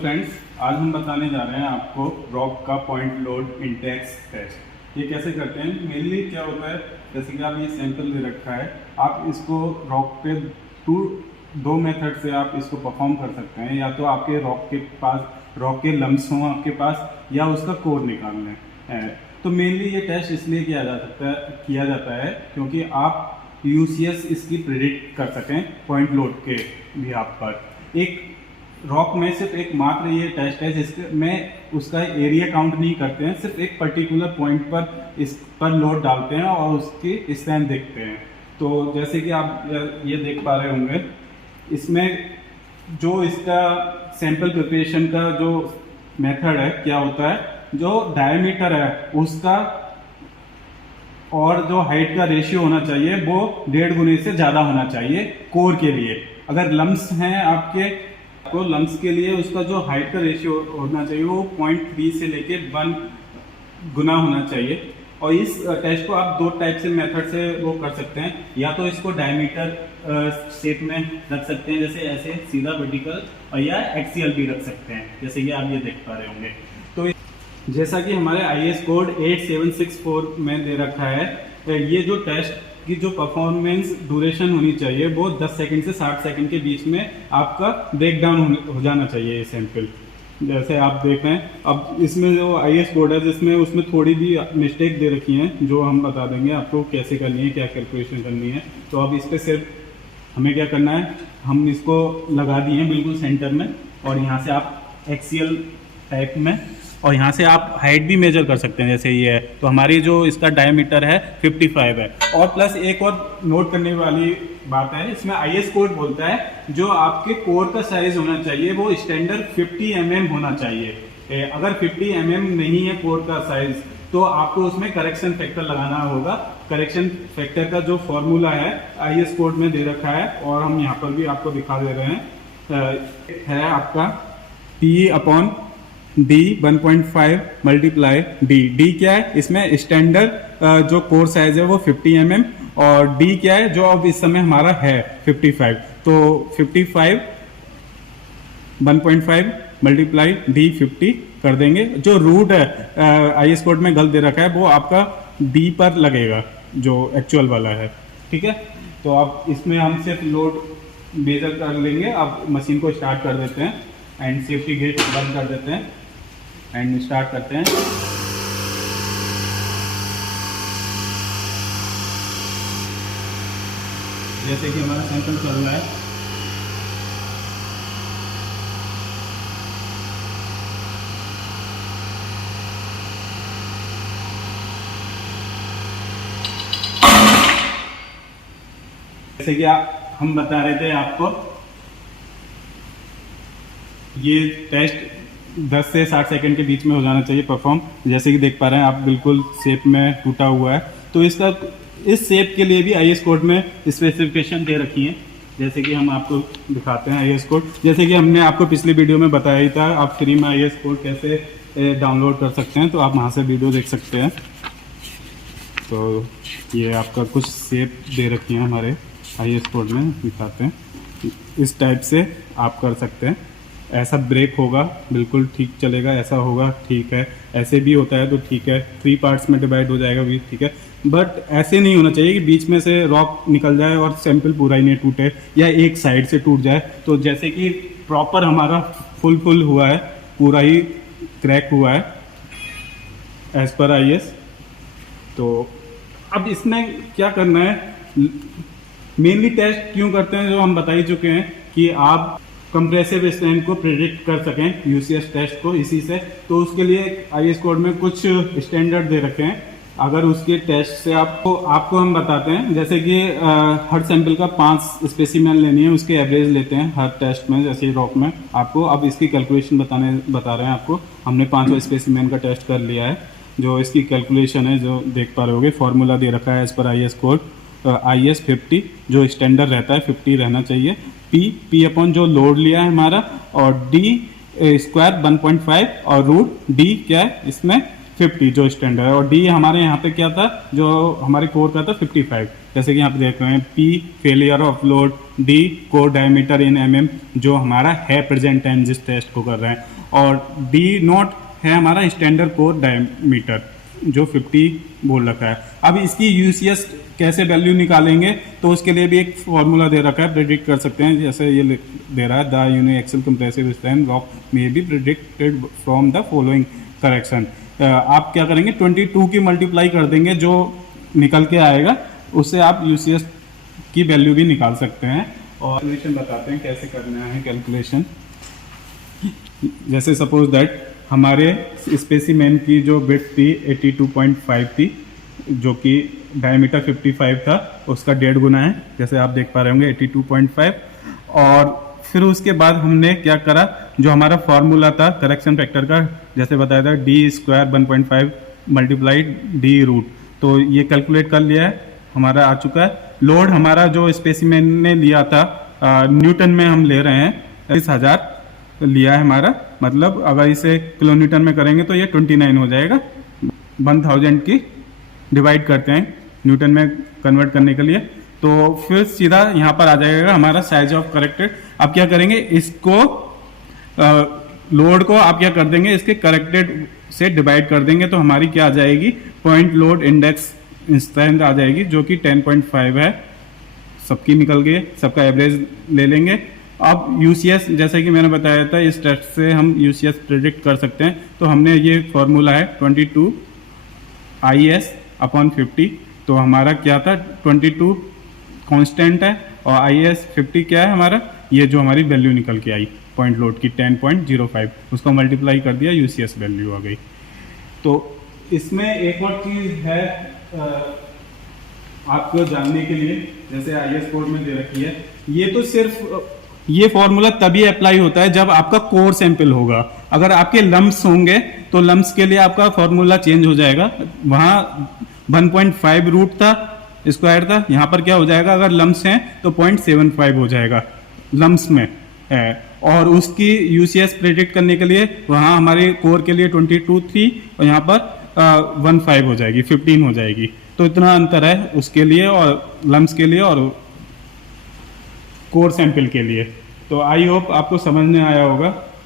Friends, आज हम बताने जा रहे हैं आपको रॉक का पॉइंट लोड इंडेक्स टेस्ट। ये कैसे करते हैं? मेनली क्या होता है, जैसे कि आप ये सैंपल दे रखा है, आप इसको रॉक पे दो मेथड से आप इसको परफॉर्म कर सकते हैं। या तो आपके रॉक के पास रॉक के लम्स हों आपके पास, या उसका कोर निकालना है। तो मेनली ये टेस्ट इसलिए किया जाता है क्योंकि आप यूसीएस इसकी प्रेडिक्ट कर सकें पॉइंट लोड के भी आप पर। एक रॉक में सिर्फ एक मात्र ये टेस्ट है जिसमें उसका एरिया काउंट नहीं करते हैं, सिर्फ एक पर्टिकुलर पॉइंट पर इस पर लोड डालते हैं और उसकी स्ट्रेंथ देखते हैं। तो जैसे कि आप ये देख पा रहे होंगे, इसमें जो इसका सैंपल प्रिपरेशन का जो मेथड है क्या होता है, जो डायमीटर है उसका और जो हाइट का रेशियो होना चाहिए वो 1.5 गुने से ज़्यादा होना चाहिए कोर के लिए। अगर लम्स हैं आपको लम्स के लिए उसका जो हाइट का रेशियो होना चाहिए वो 0.3 से लेके 1 गुना होना चाहिए। और इस टेस्ट को आप दो टाइप से मेथड से वो कर सकते हैं। या तो इसको डायमीटर शेप में रख सकते हैं, जैसे ऐसे सीधा वर्टिकल, और या एक्सियल भी रख सकते हैं, जैसे कि आप ये देख पा रहे होंगे। तो जैसा कि हमारे IS कोड 8764 में दे रखा है, ये जो टेस्ट की जो परफॉर्मेंस ड्यूरेशन होनी चाहिए वो 10 सेकंड से 60 सेकंड के बीच में आपका ब्रेक डाउन हो जाना चाहिए ये सैंपल। जैसे आप देख रहे हैं, अब इसमें जो IS कोड है जिसमें उसमें थोड़ी भी मिस्टेक दे रखी है, जो हम बता देंगे आपको कैसे करनी है, क्या कैलकुलेशन करनी है। तो अब इस पर सिर्फ हमें क्या करना है, हम इसको लगा दिए बिल्कुल सेंटर में, और यहाँ से आप एक्सियल टाइप में, और यहाँ से आप हाइट भी मेजर कर सकते हैं, जैसे ये है। तो हमारी जो इसका डायमीटर है 55 है। और प्लस एक और नोट करने वाली बात है, इसमें IS कोड बोलता है जो आपके कोर का साइज होना चाहिए वो स्टैंडर्ड 50 mm होना चाहिए। अगर 50 mm नहीं है कोर का साइज तो आपको उसमें करेक्शन फैक्टर लगाना होगा। करेक्शन फैक्टर का जो फॉर्मूला है IS कोड में दे रखा है, और हम यहाँ पर भी आपको दिखा दे रहे हैं, है आपका P/D 1.5 मल्टीप्लाई D क्या है, इसमें स्टैंडर्ड जो कोर साइज है वो 50 mm, और D क्या है जो अब इस समय हमारा है 55। तो 55 1.5 मल्टीप्लाई D 50 कर देंगे। जो रूट है IS कोड में गलत दे रखा है वो आपका D पर लगेगा जो एक्चुअल वाला है, ठीक है। तो अब इसमें हम सिर्फ लोड मेजर कर लेंगे। अब मशीन को स्टार्ट कर देते हैं एंड सेफ्टी गेट बंद कर देते हैं एंड स्टार्ट करते हैं। जैसे कि हमारा सैंपल चल रहा है, जैसे कि हम बता रहे थे आपको, ये टेस्ट 10 से 60 सेकंड के बीच में हो जाना चाहिए परफॉर्म। जैसे कि देख पा रहे हैं आप, बिल्कुल शेप में टूटा हुआ है। तो इसका इस शेप के लिए भी IS कोड में स्पेसिफिकेशन दे रखी है, जैसे कि हम आपको दिखाते हैं IS कोड। जैसे कि हमने आपको पिछली वीडियो में बताया ही था, आप फ्री में IS कोड कैसे डाउनलोड कर सकते हैं, तो आप वहाँ से वीडियो देख सकते हैं। तो ये आपका कुछ शेप दे रखी है हमारे IS कोड में, दिखाते हैं। इस टाइप से आप कर सकते हैं। ऐसा ब्रेक होगा बिल्कुल ठीक चलेगा, ऐसा होगा ठीक है, ऐसे भी होता है तो ठीक है, 3 पार्ट्स में डिवाइड हो जाएगा भी ठीक है। बट ऐसे नहीं होना चाहिए कि बीच में से रॉक निकल जाए और सैंपल पूरा ही नहीं टूटे, या एक साइड से टूट जाए। तो जैसे कि प्रॉपर हमारा फुल हुआ है, पूरा ही क्रैक हुआ है एज पर IS। तो अब इसमें क्या करना है, मेनली टेस्ट क्यों करते हैं जो हम बता ही चुके हैं, कि आप कंप्रेसिव स्ट्रेंथ को प्रेडिक्ट कर सकें यूसीएस टेस्ट को इसी से। तो उसके लिए IS कोड में कुछ स्टैंडर्ड दे रखे हैं। अगर उसके टेस्ट से आपको हम बताते हैं, जैसे कि हर सैंपल का 5 स्पेसिमेन लेनी है, उसके एवरेज लेते हैं हर टेस्ट में, जैसे रॉक में आपको। अब इसकी कैलकुलेशन बता रहे हैं आपको। हमने 5 स्पेसिमेन का टेस्ट कर लिया है। जो इसकी कैलकुलेशन है जो देख पा रहे होगे, फॉर्मूला दे रखा है as per IS code. IS 50 जो स्टैंडर्ड रहता है 50 रहना चाहिए। P अपॉन जो लोड लिया है हमारा, और D स्क्वायर 1.5, और रूट D क्या है इसमें 50 जो स्टैंडर्ड है, और D हमारे यहाँ पे क्या था जो हमारे कोर का था 55। जैसे कि यहाँ पे देख रहे हैं P failure of load, D core diameter in mm जो हमारा है प्रेजेंट टाइम जिस टेस्ट को कर रहे हैं, और D नॉट है हमारा स्टैंडर्ड कोर डायमीटर जो 50 बोल रखा है। अब इसकी यूसीएस कैसे वैल्यू निकालेंगे, तो उसके लिए भी एक फॉर्मूला दे रखा है, प्रेडिक्ट कर सकते हैं। जैसे ये दे रहा है the uniaxial compressive strength rock may be predicted from the following correction. आप क्या करेंगे, 22 की मल्टीप्लाई कर देंगे, जो निकल के आएगा उससे आप यूसीएस की वैल्यू भी निकाल सकते हैं। और कैलकुलेशन बताते हैं कैसे करना है कैलकुलेशन। जैसे सपोज दैट हमारे स्पेसिमेन की जो विड्थ थी 82.5 थी, जो कि डायमीटर 55 था, उसका 1.5 गुना है, जैसे आप देख पा रहे होंगे 82.5। और फिर उसके बाद हमने क्या करा, जो हमारा फॉर्मूला था करेक्शन फैक्टर का, जैसे बताया था D square 1.5 multiplied D root, तो ये कैलकुलेट कर लिया है, हमारा आ चुका है। लोड हमारा जो स्पेसिमेन ने लिया था न्यूटन में हम ले रहे हैं 30,000 लिया है हमारा, मतलब अगर इसे किलो न्यूटन में करेंगे तो ये 29 हो जाएगा। 1000 की डिवाइड करते हैं न्यूटन में कन्वर्ट करने के लिए, तो फिर सीधा यहाँ पर आ जाएगा हमारा साइज ऑफ करेक्टेड। अब क्या करेंगे, इसको लोड को आप क्या कर देंगे, इसके करेक्टेड से डिवाइड कर देंगे, तो हमारी क्या आ जाएगी, पॉइंट लोड इंडेक्स स्ट्रेंथ आ जाएगी, जो कि 10.5 है। सबकी निकल गई, सबका एवरेज ले लेंगे। अब यूसीएस जैसे कि मैंने बताया था, इस टेस्ट से हम यूसीएस प्रेडिक्ट कर सकते हैं। तो हमने ये फॉर्मूला है 22 IS अपॉन 50, तो हमारा क्या था 22 कांस्टेंट है और IS 50 क्या है हमारा, ये जो हमारी वैल्यू निकल के आई पॉइंट लोड की 10.05, उसको मल्टीप्लाई कर दिया, यूसीएस वैल्यू आ गई। तो इसमें एक और चीज़ है आपको जानने के लिए, जैसे IS कोड में दे रखी है, ये तो सिर्फ ये फॉर्मूला तभी अप्लाई होता है जब आपका कोर सैंपल होगा। अगर आपके लम्स होंगे तो लम्स के लिए आपका फॉर्मूला चेंज हो जाएगा। वहां 1.5 रूट था, स्क्वायर था, यहाँ पर क्या हो जाएगा, अगर लम्स हैं तो 0.75 हो जाएगा लम्स में है। और उसकी यूसीएस प्रेडिक्ट करने के लिए वहां हमारे कोर के लिए 22 थी और यहाँ पर 15 हो जाएगी, 15 हो जाएगी। तो इतना अंतर है उसके लिए और लम्स के लिए और कोर सैंपल के लिए। तो आई होप आपको समझ में आया होगा।